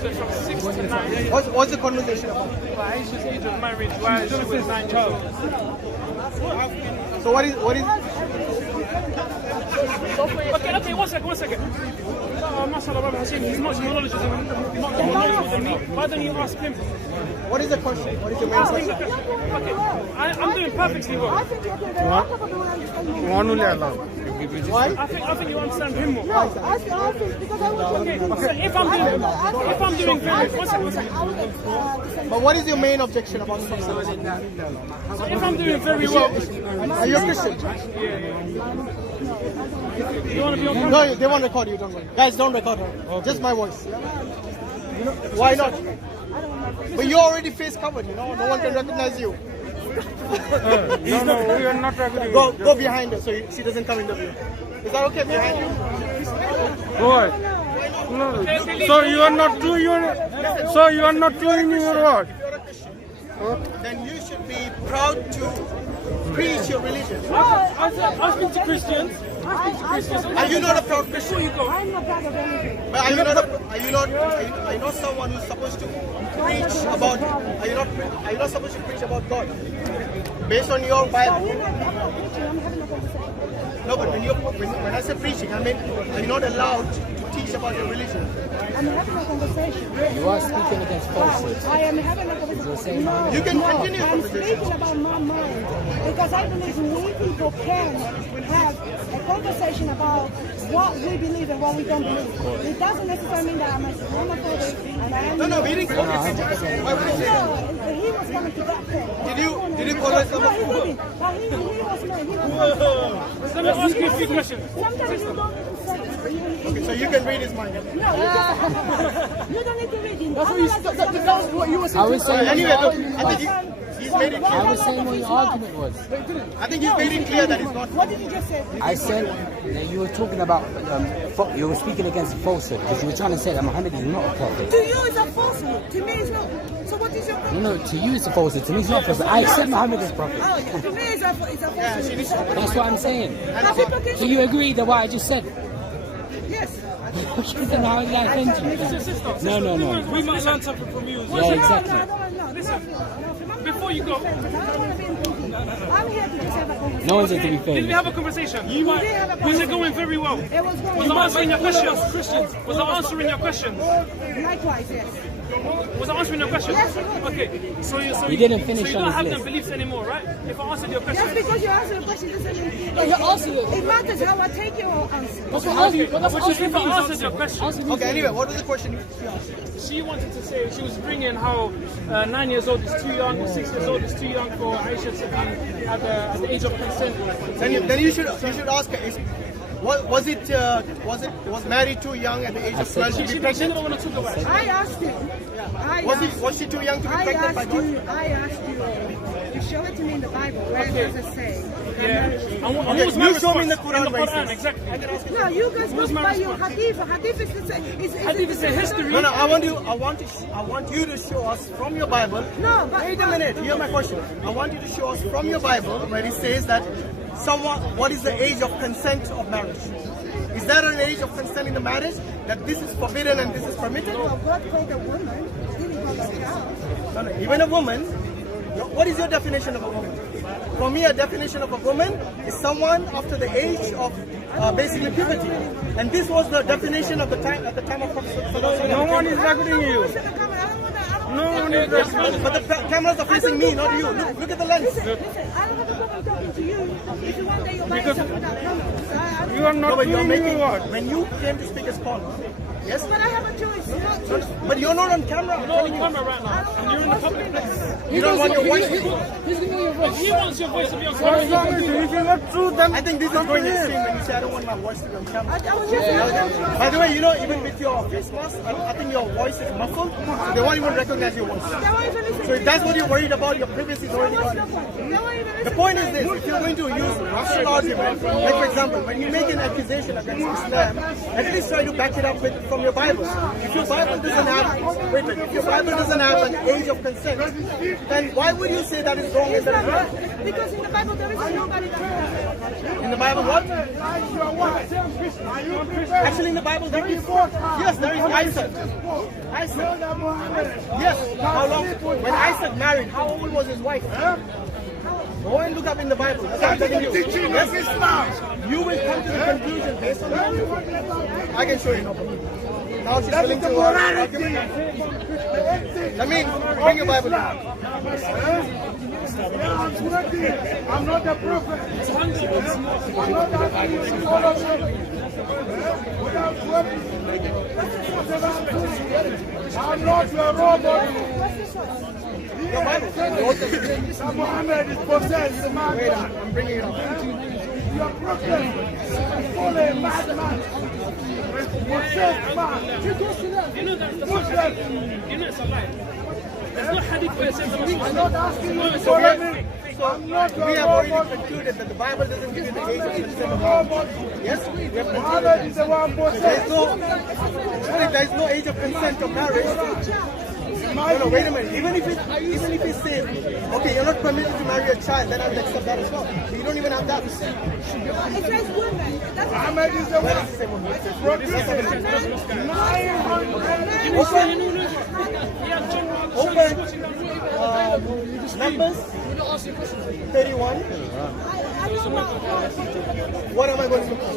So from 6 to 9. What's the conversation about? Aisha's age of marriage, why she was 9 years old. So what is? Okay, one second. Mashallah, Brother Hashim, he's much more knowledgeable than me. Why don't you ask him? What is the question? What is your main question? Okay, I'm doing perfectly well. Why? I think you understand him more. No, I think because I want to. So if I'm doing very one second. But what is your main objection about something? So if I'm doing very well, Are you a Christian? you want to be on camera? No, they won't record you. Don't worry. Guys, don't record her. Just my voice. Why not? But you already face covered. No one can recognize you. No, we are not recording. Go behind her so she doesn't come in the view. Is that okay behind you? What? No. So you are not doing your. So you are not doing your what? If you're a Christian, then you should be proud to preach your religion. I speak to Christians. Are you not a proud Christian? I'm not proud of anything. But are you not someone who's supposed to preach about? Are you not supposed to preach about God based on your Bible? I'm not preaching, I'm having a conversation. No, but when I say preaching, I mean, are you not allowed to teach about your religion? I'm having a conversation. You are speaking against falsehood. I am having a conversation. No, You can continue I'm conversation. speaking about my mind because I believe we people can have a conversation about what we believe and what we don't believe. It doesn't necessarily mean that I'm a homophobic and I am. No, we didn't call you. Why would you say that? No, he was coming to that point. Did you call us No, he homophobic? didn't. But he was not. He was Let me ask you a few questions. Sometimes you don't need to say it. Okay, so you can read his mind. No, you don't need to read it. That's what you were saying. I was saying. Anyway, look, I think he's made it I clear. was saying what your argument was. I think he's made it clear that he's not. What did you just say? I said that you were talking about, you were speaking against falsehood because you were trying to say that Muhammad is not a prophet. To you, it's a falsehood. To me, it's not. So what is your problem? No, to you it's a falsehood. To me, it's not a prophet. I accept Muhammad as prophet. Oh, yeah. To me, it's a falsehood. That's what I'm saying. But people can Do you agree that what I just said? Yes. Then how did I offend you? No. We might learn something from you. Yeah, exactly. Listen, before you go, I'm here to just have a conversation. No one's here to be did we famous. have a conversation? Was it going very well? It was going Was I answering your questions? Was I answering your questions? Likewise, yes. Was I answering your questions? Yes, you was. Okay, so You didn't finish so you on don't his have list. them beliefs anymore, right? If I answered your Just question. because you answer the question doesn't mean it matters how I take your answer. If I answered your question, Okay, anyway, what was the question? she wanted to say she was bringing how 9 years old is too young, or 6 years old is too young for Aisha to be at the age of consent. Then you should ask her. Was married too young at the age of 12 to be She pregnant? didn't want to talk about it. I asked you. Was she too young to be pregnant by God? I asked you to show it to me in the Bible. Where does it say? Yeah. And what was my you show me in the response? Quran In the where it Quran, says. exactly. No, you guys was go my by your response? hadith. Hadith is Hadith is a history. No, I want you to show us from your Bible. No, but Wait a minute. Hear my question. I want you to show us from your Bible where it says that what is the age of consent of marriage? Is there an age of consent in the marriage that this is forbidden and this is permitted? Well, God called a woman. He didn't call a child. No, even a woman. What is your definition of a woman? For me, a definition of a woman is someone after the age of basically puberty. And this was the definition of the time at the time of Prophet. No one is recording you. No one is recording. But the cameras are facing me, not you. Look at the lens. Listen, I don't have a problem talking to you if you one day you're by yourself without cameras. You are No, not but you're doing making what? when you came to speak as caller. Yes, But I have a choice. Not to. but you're not on camera. I'm You're on telling you. camera right now, and you're in the public place. You don't want your voice. If he wants your voice to be on As camera, long as if you not true, then I think this is going extreme when you say I don't want my voice to be on camera. I was just saying. By the way, even with your face mask, I think your voice is muffled, so they won't even recognize your voice. They won't even listen So if that's what you're worried about, your privacy is already What's gone. the point? They won't even The listen. point is this: if you're going to use rational argument, like for example, when you make an accusation against Islam, at least try to back it up with from your Bible. If your Bible doesn't have, wait, if your Bible doesn't have an age of consent, then why would you say that is wrong and that is right? Because in the Bible there is nobody that In the Bible, what? Actually, in the Bible, there is. Yes, there is Isaac. Isaac. Yes. How long? When Isaac married, how old was his wife? Go and look up in the Bible. I'm telling you. Yes. You will come to the conclusion based on that. I can show you. No problem. Now she's willing to argument. Let me bring your Bible. I'm not a prophet. I'm not asking all of you. I'm not a robot. Muhammad is possessed. Wait, I'm bringing it up. Your prophet is only a madman. Possessed man. You know that's the hadith. You know it's a lie. There's no hadith where it says I'm not asking you to So follow me. I'm not we a have already robot. concluded that the Bible doesn't give you the age of consent of Robot. Yes, we have concluded Muhammad that. is the one possessed. There's no age of consent of marriage. No, wait a minute. Even if it says, okay, you're not permitted to marry a child, then I will accept that as well. But you don't even have that. it says women. That's Muhammad is the Where one. does it say woman? It says open Numbers 31. What am I going to look for?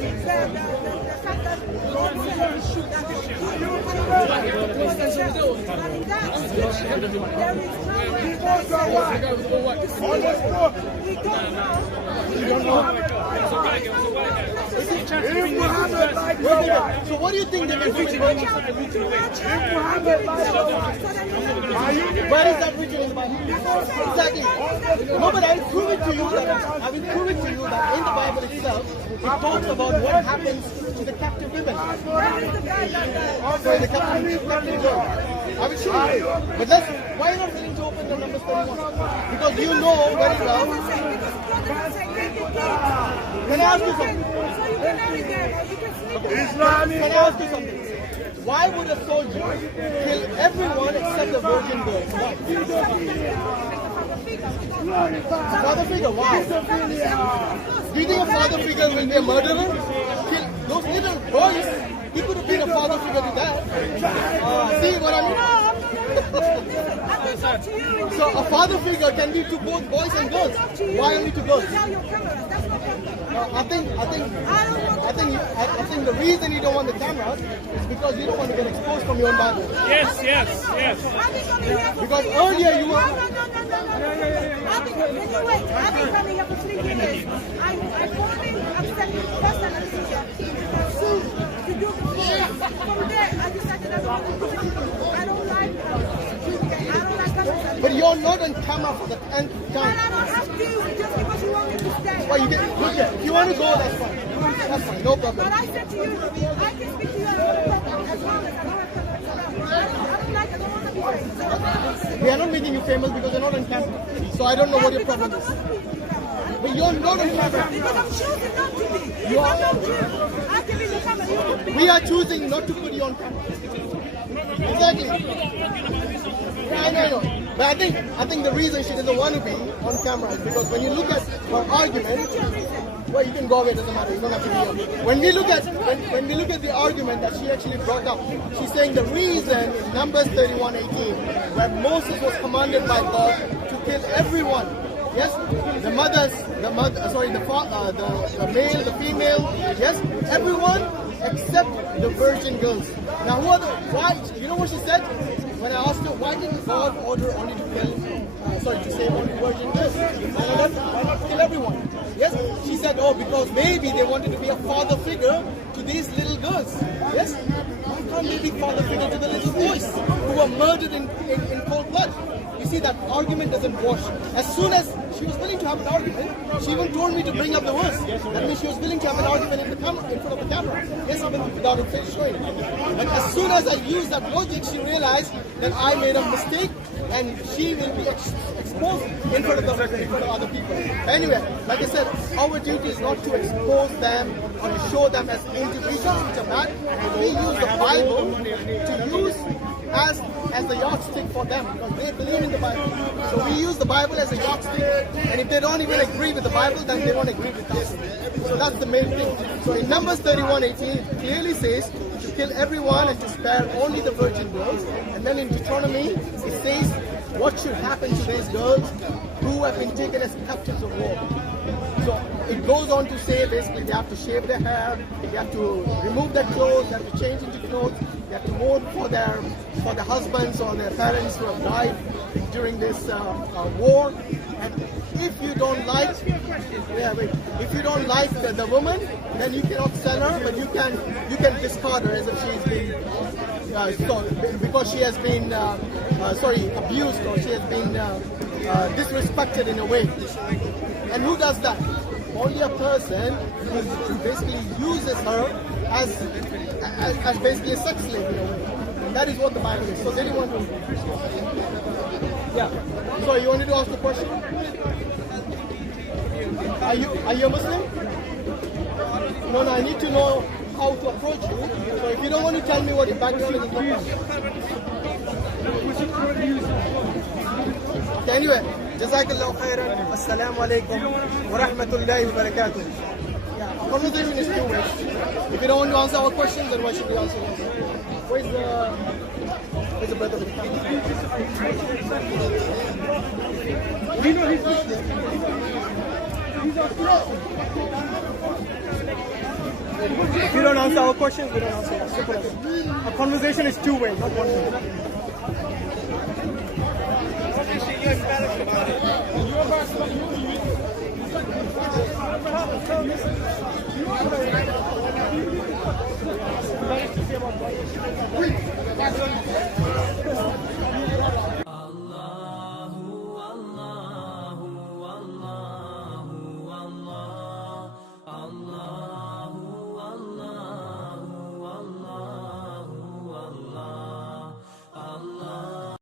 So what do you think they will do? Where is that written in the Bible? Exactly. No, but I will prove it to you that in the Bible itself, it talks about what happens to the captive women. The captive girl. I will show you. But why are you not willing to open the Numbers 31? Because you know very well. Can I ask you something? Can I ask you something? Why would a soldier kill everyone except the virgin girls? Why? Father figure, wow. Do you think a father figure will be a murderer? Kill those little boys. He could have been a father figure to that. See what I mean? So a father figure can be to both boys and girls. Why only to girls? I think the reason you don't want the cameras is because you don't want to get exposed from your own Bible. Yes. Because earlier you were. I've been coming here for 3 years. I'm forming, I'm studying first and soon to do the from there, I decided I don't like But you're not on camera for the 10th But time. I don't have to just because you want me to stay. Well, you can look at. If you want to go, that's fine. That's fine. No problem. But I said to you, I can speak to you as long as I don't have cameras around. I don't like it. I don't want to be famous. We are not making you famous because you're not on camera. So I don't know what your problem is. But you're not on camera. Because I'm choosing not to be. You If I are. don't choose, I can be in the camera. You can be. We are choosing not to put you on camera. Exactly. Yeah, I know. But I think the reason she doesn't want to be on camera is because when you look at her argument, well, you can go away, it doesn't matter, you don't have to be here. When we look at the argument that she actually brought up, she's saying the reason in Numbers 31:18, where Moses was commanded by God to kill everyone. Yes, the male, the female, yes, everyone except the virgin girls. Now, why? You know what she said? When I asked her, why didn't God order only to kill, to save only virgin girls? Why not kill everyone? Yes, she said, oh, because maybe they wanted to be a father figure to these little girls. Yes, why can't they be father figure to the little boys who were murdered in cold blood? You see, that argument doesn't wash. As soon as she was willing to have an argument, she even told me to bring up the verse. That means she was willing to have an argument in front of the camera. Yes, even without it showing. But as soon as I used that logic, she realized that I made a mistake and she will be exposed expose in front of other people. Anyway, like I said, our duty is not to expose them or to show them as individuals which are bad. We use the Bible to use as the yardstick for them, because they believe in the Bible. So we use the Bible as a yardstick, and if they don't even agree with the Bible, then they don't agree with us. So that's the main thing. So in Numbers 31:18, it clearly says to kill everyone and to spare only the virgin girls. And then in Deuteronomy, it says what should happen to these girls who have been taken as captives of war. So it goes on to say basically they have to shave their hair, they have to remove their clothes, they have to change into clothes, they have to mourn for their husbands or their parents who have died during this war. And if you don't like, if you don't like the woman, then you cannot sell her, but you can discard her as if she's been because she has been abused or she has been disrespected in a way. And who does that? Only a person who basically uses her as basically a sex slave in a way. And that is what the Bible is. So they didn't want to. Yeah. So you wanted to ask the question? Are you a Muslim? No, I need to know how to approach you. So if you don't want to tell me what your background is, okay, anyway, Jazakallahu khairan. Assalamu alaikum wa rahmatullahi wa barakatuh. Yeah, conversation is two ways. If you don't want to answer our questions, then why should we answer yours? Where's the brother? We know he's If you don't answer our questions, we don't answer yours. Simple as that. A conversation is two ways, not one way. That's